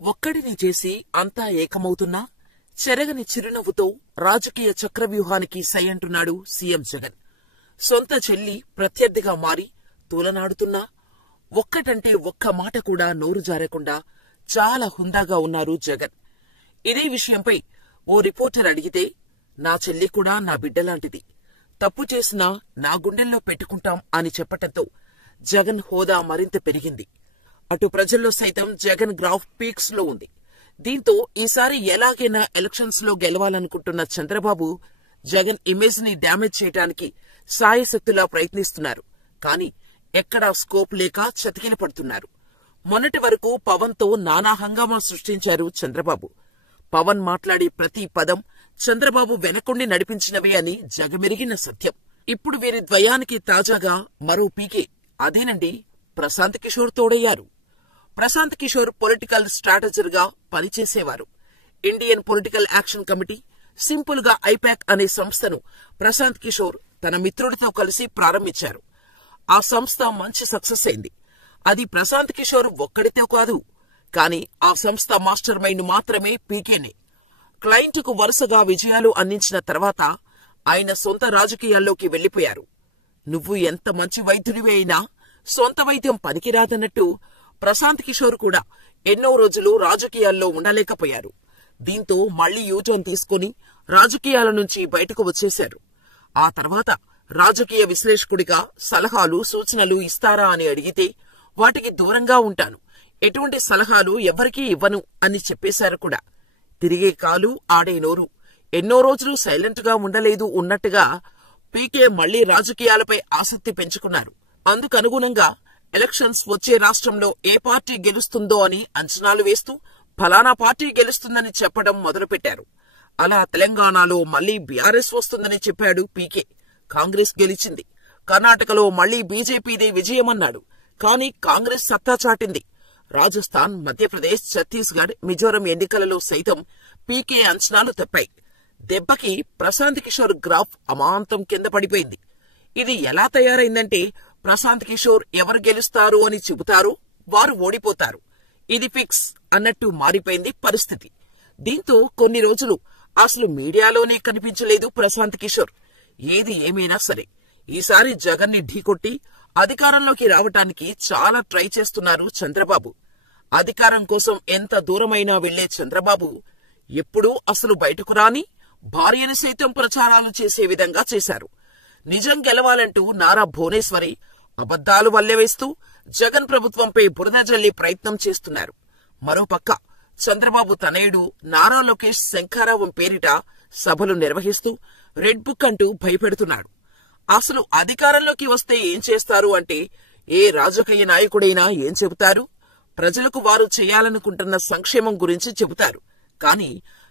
ఒక్కడిని చేసి అంతా ఏకమవుతున్నా చెరగని చిరునవ్వుతో రాజకీయ చక్రవ్యూహానికి సై అంటున్నాడు సీఎం జగన్. సొంత చెల్లి ప్రత్యర్థిగా మారి తూలనాడుతున్నా ఒక్కటంటే ఒక్క మాట కూడా నోరు జారకుండా చాలా హుందాగా ఉన్నారు జగన్. ఇదే విషయంపై ఓ రిపోర్టర్ అడిగితే, నా చెల్లి కూడా నా బిడ్డలాంటిది, తప్పు చేసినా నా గుండెల్లో పెట్టుకుంటాం అని చెప్పటంతో జగన్ హోదా మరింత పెరిగింది. అటు ప్రజల్లో సైతం జగన్ గ్రాఫ్ పీక్స్ లో ఉంది. దీంతో ఈసారి ఎలాగైనా ఎలక్షన్స్ లో గెలవాలనుకుంటున్న చంద్రబాబు జగన్ ఇమేజ్ ని డ్యామేజ్ చేయడానికి సాయశక్తులా ప్రయత్నిస్తున్నారు. కానీ ఎక్కడా స్కోప్ లేక చతికిల పడుతున్నారు. మొన్నటి వరకు పవన్ తో నానా హంగామా సృష్టించారు చంద్రబాబు. పవన్ మాట్లాడి ప్రతి పదం చంద్రబాబు వెనకుండి నడిపించినవే అని జగమెరిగిన సత్యం. ఇప్పుడు వీరి ద్వయానికి తాజాగా మరో పీకే, అదేనండి ప్రశాంత్ కిషోర్ తోడయ్యారు. ప్రశాంత్ కిషోర్ పొలిటికల్ స్ట్రాటజర్ గా పనిచేసేవారు. Indian political action committee, simple గా ఐపాక్ అనే సంస్థను ప్రశాంత్ కిషోర్ తన మిత్రుడితో కలిసి ప్రారంభించారు. ఆ సంస్థ మంచి సక్సెస్ అయింది. అది ప్రశాంత్ కిషోర్ ఒక్కడితో కాదు, కానీ ఆ సంస్థ మాస్టర్ మైండ్ మాత్రమే పీకేనే. క్లయింట్కు వరుసగా విజయాలు అందించిన తర్వాత ఆయన సొంత రాజకీయాల్లోకి వెళ్లిపోయారు. నువ్వు ఎంత మంచి వైద్యుడివి అయినా సొంత వైద్యం పనికిరాదన్నట్టు ప్రశాంత్ కిషోర్ కూడా ఎన్నో రోజులు రాజకీయాల్లో ఉండలేకపోయారు. దీంతో మళ్లీ యూటర్న్ తీసుకుని రాజకీయాల నుంచి బయటకు వచ్చేశారు. ఆ తర్వాత రాజకీయ విశ్లేషకుడిగా సలహాలు సూచనలు ఇస్తారా అని అడిగితే వాటికి దూరంగా ఉంటాను, ఎటువంటి సలహాలు ఎవరికీ ఇవ్వను అని చెప్పేశారు కూడా. తిరిగే కాలు ఆడే నోరు, ఎన్నో రోజులు సైలెంట్ గా ఉండలేదు ఉన్నట్టుగా పీకే మళ్లీ రాజకీయాలపై ఆసక్తి పెంచుకున్నారు. అందుకనుగుణంగా ఎలక్షన్స్ వచ్చే రాష్ట్రంలో ఏ పార్టీ గెలుస్తుందో అని అంచనాలు వేస్తూ ఫలానా పార్టీ గెలుస్తుందని చెప్పడం మొదలుపెట్టారు. అలా తెలంగాణలో మళ్లీ బీఆర్ఎస్ వస్తుందని చెప్పాడు పీకే. కాంగ్రెస్ గెలిచింది. కర్ణాటకలో మళ్లీ బీజేపీదే విజయమన్నాడు. కానీ కాంగ్రెస్ సత్తా చాటింది. రాజస్థాన్, మధ్యప్రదేశ్, ఛత్తీస్గఢ్, మిజోరం ఎన్నికలలో సైతం పీకే అంచనాలు తప్పాయి. దెబ్బకి ప్రశాంత్ కిషోర్ గ్రాఫ్ అమాంతం కింద పడిపోయింది. ఇది ఎలా తయారైందంటే, ప్రశాంత్ కిషోర్ ఎవరు గెలుస్తారు అని చెబుతారో వారు ఓడిపోతారు, ఇది ఫిక్స్ అన్నట్టు మారిపోయింది పరిస్థితి. దీంతో కొన్ని రోజులు అసలు మీడియాలోనే కనిపించలేదు ప్రశాంత్ కిషోర్. ఏది ఏమైనా సరే ఈసారి జగన్ ని ఢీకొట్టి అధికారంలోకి రావటానికి చాలా ట్రై చేస్తున్నారు చంద్రబాబు. అధికారం కోసం ఎంత దూరమైనా వెళ్లే చంద్రబాబు ఎప్పుడూ అసలు బయటకు రాని భార్యను సైతం ప్రచారాలు చేసే విధంగా చేశారు. నిజం గెలవాలంటూ నారా భువనేశ్వరి అబద్దాలు వల్లెవేస్తూ జగన్ ప్రభుత్వంపై బురద జల్లే ప్రయత్నం చేస్తున్నారు. మరోపక్క చంద్రబాబు తనయుడు నారా లోకేష్ శంఖారావం పేరిట సభలు నిర్వహిస్తూ రెడ్ బుక్ అంటూ భయపెడుతున్నాడు. అసలు అధికారంలోకి వస్తే ఏం చేస్తారు అంటే, ఏ రాజకీయ నాయకుడైనా ఏం చెబుతారు? ప్రజలకు వారు చేయాలనుకుంటున్న సంక్షేమం గురించి చెబుతారు. కానీ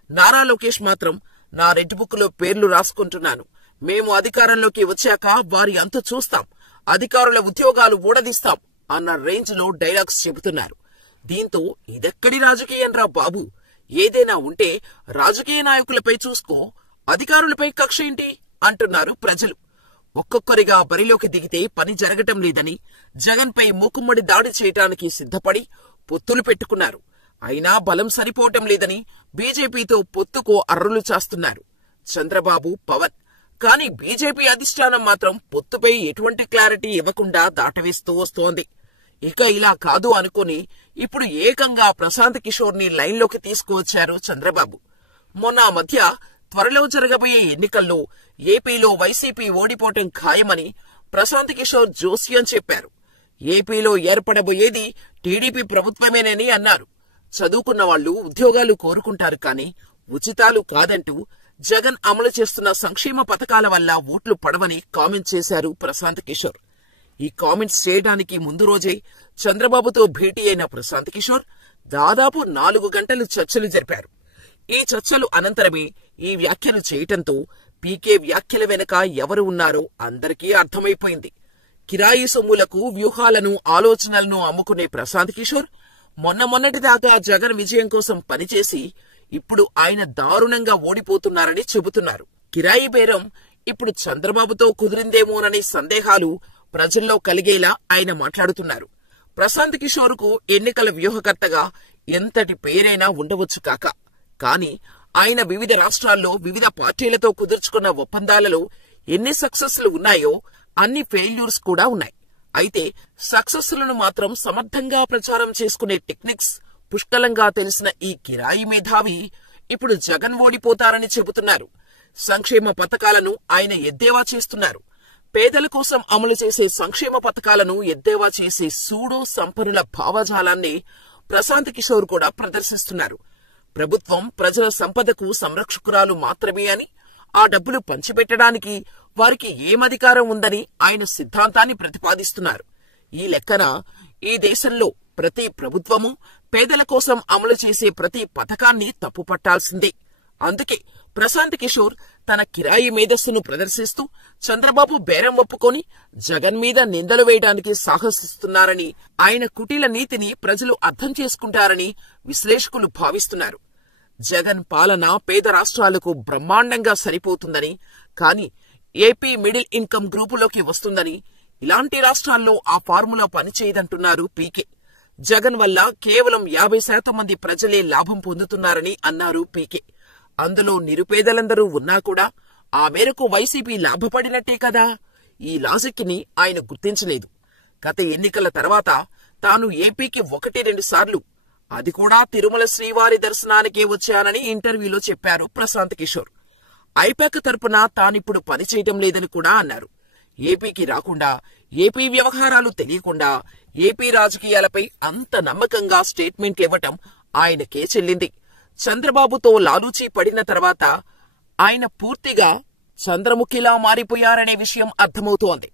నారా లోకేష్ మాత్రం, నా రెడ్ బుక్ లో పేర్లు రాసుకుంటున్నాను, మేము అధికారంలోకి వచ్చాక వారి అంతు చూస్తాం, అధికారుల ఉద్యోగాలు ఊడదీస్తాం అన్న రేంజ్ లో డైలాగ్స్ చెబుతున్నారు. దీంతో ఇదెక్కడి రాజకీయం రా బాబు, ఏదైనా ఉంటే రాజకీయ నాయకులపై చూసుకో, అధికారులపై కక్ష ఏంటి అంటున్నారు ప్రజలు. ఒక్కొక్కరిగా బరిలోకి దిగితే పని జరగటం లేదని జగన్ పై మూకుమ్మడి దాడి చేయటానికి సిద్ధపడి పొత్తులు పెట్టుకున్నారు. అయినా బలం సరిపోవటం లేదని బీజేపీతో పొత్తుకు అర్రులు చాస్తున్నారు చంద్రబాబు, పవన్. కానీ బీజేపీ అధిష్టానం మాత్రం పొత్తుపై ఎటువంటి క్లారిటీ ఇవ్వకుండా దాటవేస్తూ వస్తోంది. ఇక ఇలా కాదు అనుకుని ఇప్పుడు ఏకంగా ప్రశాంత్ కిషోర్ ని లైన్లోకి తీసుకువచ్చారు చంద్రబాబు. మొన్న మధ్య త్వరలో జరగబోయే ఎన్నికల్లో ఏపీలో వైసీపీ ఓడిపోవటం ఖాయమని ప్రశాంత్ కిషోర్ జోస్యం చెప్పారు. ఏపీలో ఏర్పడబోయేది టీడీపీ ప్రభుత్వమేనని అన్నారు. చదువుకున్న వాళ్లు ఉద్యోగాలు కోరుకుంటారు, కానీ ఉచితాలు కాదంటూ జగన్ అమలు చేస్తున్న సంక్షేమ పథకాల వల్ల ఓట్లు పడవని కామెంట్ చేశారు ప్రశాంత్ కిషోర్. ఈ కామెంట్స్ చేయడానికి ముందు రోజే చంద్రబాబుతో భేటీ అయిన ప్రశాంత్ కిషోర్ దాదాపు 4 గంటలు చర్చలు జరిపారు. ఈ చర్చలు అనంతరమే ఈ వ్యాఖ్యలు చేయటంతో పీకే వ్యాఖ్యల వెనుక ఎవరు ఉన్నారో అందరికీ అర్థమైపోయింది. కిరాయి సొమ్ములకు వ్యూహాలను, ఆలోచనలను అమ్ముకునే ప్రశాంత్ కిషోర్ మొన్నటిదాకా జగన్ విజయం కోసం పనిచేసి ఇప్పుడు ఆయన దారుణంగా ఓడిపోతున్నారని చెబుతున్నారు. కిరాయి బేరం ఇప్పుడు చంద్రబాబుతో కుదిరిందేమోననే సందేహాలు ప్రజల్లో కలిగేలా ఆయన మాట్లాడుతున్నారు. ప్రశాంత్ కిషోర్ కు ఎన్నికల వ్యూహకర్తగా ఎంతటి పేరైనా ఉండవచ్చు కాక, కాని ఆయన వివిధ రాష్ట్రాల్లో వివిధ పార్టీలతో కుదుర్చుకున్న ఒప్పందాలలో ఎన్ని సక్సెస్లు ఉన్నాయో అన్ని ఫెయిల్యూర్స్ కూడా ఉన్నాయి. అయితే సక్సెస్లను మాత్రం సమర్థంగా ప్రచారం చేసుకునే టెక్నిక్స్ పుష్కలంగా తెలిసిన ఈ కిరాయి మేధావి ఇప్పుడు జగన్ ఓడిపోతారని చెబుతున్నారు. సంక్షేమ పథకాలను ఆయన ఎద్దేవా చేస్తున్నారు. పేదల కోసం అమలు చేసే సంక్షేమ పథకాలను ఎద్దేవా చేసే సూడో సంపన్నుల భావజాలాన్ని ప్రశాంత్ కిషోర్ కూడా ప్రదర్శిస్తున్నారు. ప్రభుత్వం ప్రజల సంపదకు సంరక్షకురాలు మాత్రమే అని, ఆ డబ్బులు పంచిపెట్టడానికి వారికి ఏమధికారం ఉందని ఆయన సిద్ధాంతాన్ని ప్రతిపాదిస్తున్నారు. ఈ లెక్కన ఈ దేశంలో ప్రతి ప్రభుత్వము పేదల కోసం అమలు చేసే ప్రతి పథకాన్ని తప్పుపట్టాల్సిందే. అందుకే ప్రశాంత్ కిషోర్ తన కిరాయి మేధస్సును ప్రదర్శిస్తూ చంద్రబాబు బేరం ఒప్పుకొని జగన్ మీద నిందలు వేయడానికి సాహసిస్తున్నారని, ఆయన కుటిల నీతిని ప్రజలు అర్థం చేసుకుంటారని విశ్లేషకులు భావిస్తున్నారు. జగన్ పాలన పేద రాష్ట్రాలకు బ్రహ్మాండంగా సరిపోతుందని, కానీ ఏపీ మిడిల్ ఇన్కమ్ గ్రూపులోకి వస్తుందని, ఇలాంటి రాష్ట్రాల్లో ఆ ఫార్ములా పనిచేయదంటున్నారు పీకే. జగన్ వల్ల కేవలం 50% మంది ప్రజలే లాభం పొందుతున్నారని అన్నారు పీకే. అందులో నిరుపేదలందరూ ఉన్నా కూడా ఆ మేరకు వైసీపీ లాభపడినట్టే కదా. ఈ లాజిక్ ని ఆయన గుర్తించలేదు. గత ఎన్నికల తర్వాత తాను ఏపీకి 1-2 సార్లు, అది కూడా తిరుమల శ్రీవారి దర్శనానికే వచ్చానని ఇంటర్వ్యూలో చెప్పారు ప్రశాంత్ కిషోర్. ఐపాక్ తరపున తానిప్పుడు పనిచేయటం లేదని కూడా అన్నారు. ఏపీకి రాకుండా, ఏపీ వ్యవహారాలు తెలియకుండా ఏపీ రాజకీయాలపై అంత నమ్మకంగా స్టేట్మెంట్ ఇవ్వటం ఆయనకే చెల్లింది. చంద్రబాబుతో లాలూచీ పడిన తర్వాత ఆయన పూర్తిగా చంద్రముఖిలా మారిపోయారనే విషయం అర్థమవుతోంది.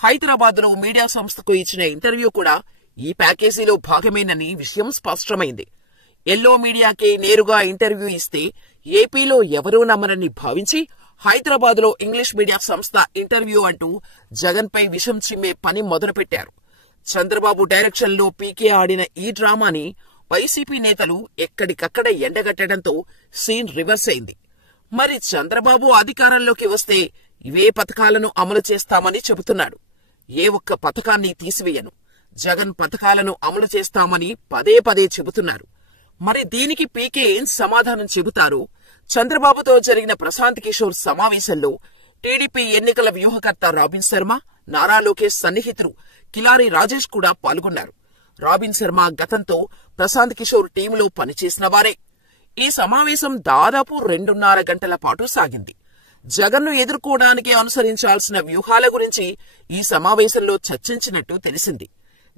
హైదరాబాద్లో మీడియా సంస్థకు ఇచ్చిన ఇంటర్వ్యూ కూడా ఈ ప్యాకేజీలో భాగమేనని విషయం స్పష్టమైంది. ఎల్లో మీడియాకే నేరుగా ఇంటర్వ్యూ ఇస్తే ఏపీలో ఎవరూ నమ్మరని భావించి హైదరాబాద్లో ఇంగ్లీష్ మీడియా సంస్థ ఇంటర్వ్యూ అంటూ జగన్పై విషం చిమ్మే పని మొదలుపెట్టారు. చంద్రబాబు డైరెక్షన్లో పీకే ఆడిన ఈ డ్రామాని వైసీపీ నేతలు ఎక్కడికక్కడ ఎండగట్టడంతో సీన్ రివర్స్ అయింది. మరి చంద్రబాబు అధికారంలోకి వస్తే ఇవే పథకాలను అమలు చేస్తామని చెబుతున్నాడు. ఏ ఒక్క పథకాన్ని తీసివేయను, జగన్ పథకాలను అమలు చేస్తామని పదే పదే చెబుతున్నారు. మరి దీనికి పీకే ఏం సమాధానం చెబుతారు? చంద్రబాబుతో జరిగిన ప్రశాంత్ కిషోర్ సమావేశంలో టీడీపీ ఎన్నికల వ్యూహకర్త రాబిన్ శర్మ, నారా లోకేష్ సన్నిహితులు కిలారి రాజేష్ కూడా పాల్గొన్నారు. రాబిన్ శర్మ గతంతో ప్రశాంత్ కిషోర్ టీంలో పనిచేసిన వారే. ఈ సమావేశం దాదాపు 2.5 గంటల పాటు సాగింది. జగన్ను ఎదుర్కోవడానికి అనుసరించాల్సిన వ్యూహాల గురించి ఈ సమావేశంలో చర్చించినట్టు తెలిసింది.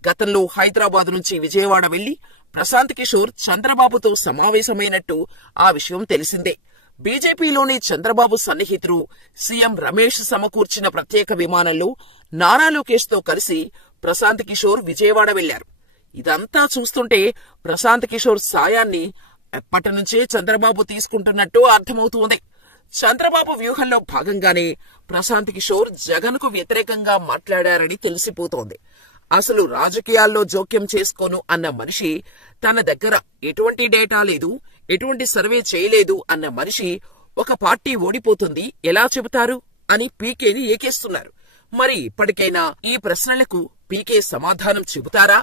గతంలో హైదరాబాద్ నుంచి విజయవాడ వెళ్లి ప్రశాంత్ కిషోర్ చంద్రబాబుతో సమావేశమైనట్టు ఆ విషయం తెలిసిందే. బీజేపీలోని చంద్రబాబు సన్నిహితులు సీఎం రమేష్ సమకూర్చిన ప్రత్యేక విమానంలో నారా లోకేష్ తో కలిసి ప్రశాంత్ కిషోర్ విజయవాడ వెళ్లారు. ఇదంతా చూస్తుంటే ప్రశాంత్ కిషోర్ సాయాన్ని ఎప్పటినుంచే చంద్రబాబు తీసుకుంటున్నట్టు అర్థమవుతోంది. చంద్రబాబు వ్యూహంలో భాగంగానే ప్రశాంత్ కిషోర్ జగన్ కు వ్యతిరేకంగా మాట్లాడారని తెలిసిపోతోంది. అసలు రాజకీయాల్లో జోక్యం చేసుకోను అన్న మనిషి, తన దగ్గర ఎటువంటి డేటా లేదు, ఎటువంటి సర్వే చేయలేదు అన్న మనిషి ఒక పార్టీ ఓడిపోతుంది ఎలా చెబుతారు అని పీకేని ఏకేస్తున్నారు. మరి ఇప్పటికైనా ఈ ప్రశ్నలకు పీకే సమాధానం చెబుతారా?